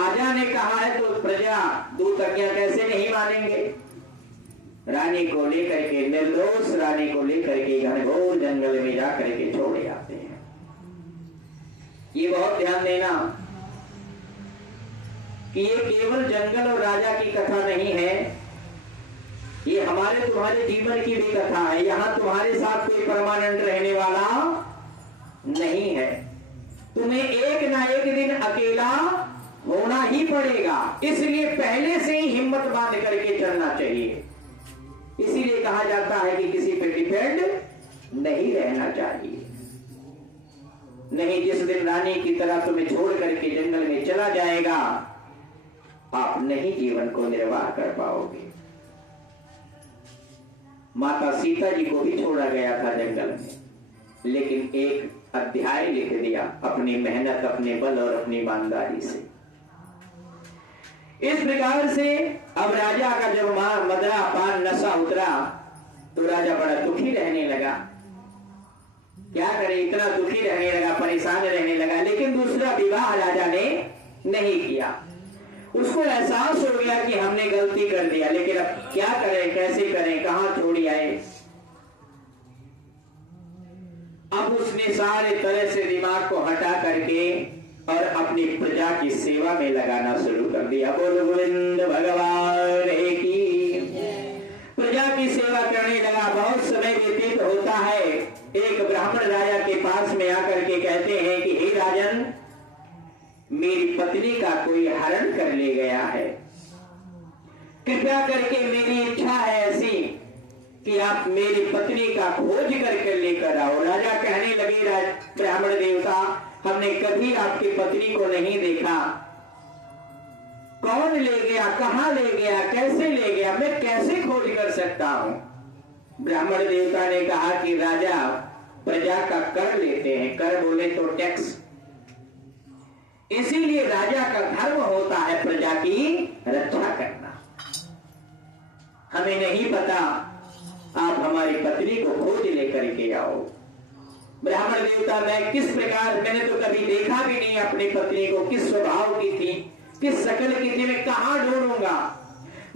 राजा ने कहा है तो प्रजा दूत आज्ञा कैसे नहीं मानेंगे। रानी को लेकर के, निर्दोष रानी को लेकर के घनघोर जंगल में जाकर के छोड़े आते हैं। ये बहुत ध्यान देना कि ये केवल जंगल और राजा की कथा नहीं है, ये हमारे तुम्हारे जीवन की भी कथा है। यहां तुम्हारे साथ कोई परमानेंट रहने वाला नहीं है। तुम्हें एक ना एक दिन अकेला होना ही पड़ेगा, इसलिए पहले से ही हिम्मत बांध करके चलना चाहिए। इसीलिए कहा जाता है कि किसी पे डिपेंड नहीं रहना चाहिए। नहीं, जिस दिन रानी की तरह तुम्हें छोड़ करके जंगल में चला जाएगा, आप नहीं जीवन को निर्वाह कर पाओगे। माता सीता जी को भी छोड़ा गया था जंगल में, लेकिन एक अध्याय लिख दिया अपनी मेहनत, अपने बल और अपनी ईमानदारी से। इस प्रकार से अब राजा का जब मदरा पान नशा उतरा तो राजा बड़ा दुखी रहने लगा। क्या करे, इतना दुखी रहने लगा, परेशान रहने लगा। लेकिन दूसरा विवाह राजा ने नहीं किया। उसको एहसास हो गया कि हमने गलती कर दिया, लेकिन अब क्या करें, कैसे करें, कहां छोड़ी आए। अब उसने सारे तरह से दिमाग को हटा करके और अपनी प्रजा की सेवा में लगाना शुरू कर दिया। बोलो गोविंद भगवान की। प्रजा की सेवा करने लगा। बहुत समय व्यतीत होता है। एक ब्राह्मण राजा के पास में आकर के कहते हैं कि हे राजन, मेरी पत्नी का कोई हरण कर ले गया है, कृपया करके मेरी इच्छा है ऐसी कि आप मेरी पत्नी का खोज करके लेकर आओ। राजा कहने लगे, ब्राह्मण देवता, हमने कभी आपकी पत्नी को नहीं देखा। कौन ले गया, कहां ले गया, कैसे ले गया, मैं कैसे खोज कर सकता हूं। ब्राह्मण देवता ने कहा कि राजा प्रजा का कर लेते हैं, कर बोले तो टैक्स, इसीलिए राजा का धर्म होता है प्रजा की रक्षा करना। हमें नहीं पता, आप हमारी पत्नी को खोज लेकर के आओ। ब्राह्मण देवता, मैं किस प्रकार, मैंने तो कभी देखा भी नहीं अपनी पत्नी को, किस स्वभाव की थी, किस शकल की थी, मैं कहां ढूंढूंगा।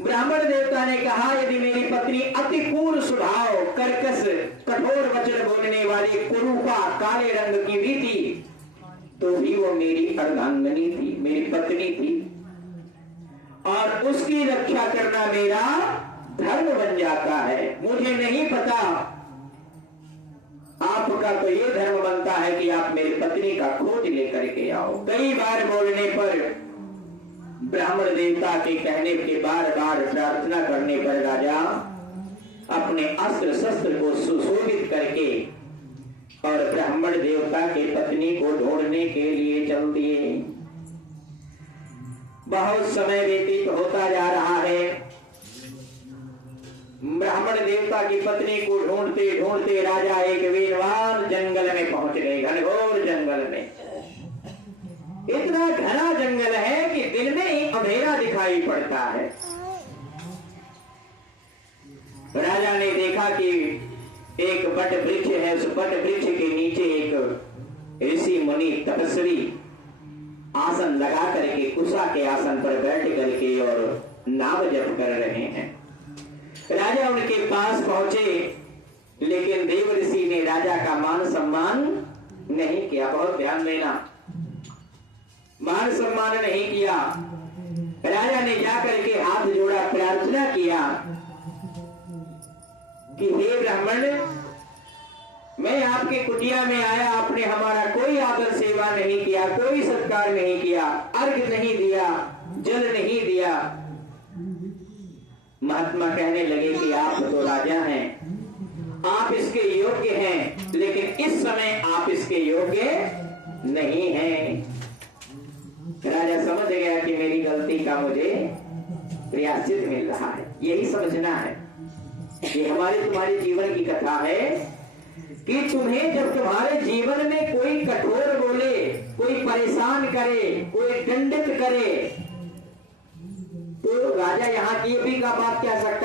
ब्राह्मण देवता ने कहा, यदि मेरी पत्नी अति क्रूर स्वभाव, कर्कश, कठोर वचन बोलने वाली, कुरूपा, काले रंग की भी थी, तो भी वो मेरी अर्धांगनी थी, मेरी पत्नी थी, और उसकी रक्षा करना मेरा धर्म बन जाता है। मुझे नहीं पता, आपका तो ये धर्म बनता है कि आप मेरी पत्नी का खोज लेकर के आओ। कई बार बोलने पर, ब्राह्मण देवता के कहने के बार बार प्रार्थना करने पर राजा अपने अस्त्र शस्त्र को सुशोभित करके और ब्राह्मण देवता के पत्नी को ढूंढने के लिए चल दिए। बहुत समय व्यतीत होता जा रहा है। ब्राह्मण देवता की पत्नी को ढूंढते ढूंढते राजा एक वीरवान जंगल में पहुंच गए, घनघोर जंगल में। इतना घना जंगल है कि दिन में ही अंधेरा दिखाई पड़ता है। राजा ने देखा कि एक बट वृक्ष है, उस बट वृक्ष के नीचे एक ऋषि मुनि तपस्वी आसन लगा करके, कुशा के आसन पर बैठ करके और नाम जप कर रहे हैं। राजा उनके पास पहुंचे, लेकिन देव ऋषि ने राजा का मान सम्मान नहीं किया। बहुत ध्यान देना, मान सम्मान नहीं किया। राजा ने जाकर के हाथ जोड़ा, प्रार्थना किया कि हे ब्राह्मण, मैं आपके कुटिया में आया, आपने हमारा कोई आदर सेवा नहीं किया, कोई सत्कार नहीं किया, अर्घ नहीं दिया, जल नहीं दिया। महात्मा कहने लगे कि आप तो राजा हैं, आप इसके योग्य हैं, लेकिन इस समय आप इसके योग्य नहीं हैं। राजा समझ गया कि मेरी गलती का मुझे प्रायश्चित मिल रहा है। यही समझना है, ये हमारे तुम्हारे जीवन की कथा है कि तुम्हें जब तुम्हारे जीवन में कोई कठोर बोले, कोई परेशान करे, कोई दंडित करे, तो राजा यहाँ की भी का बात कह सकता है।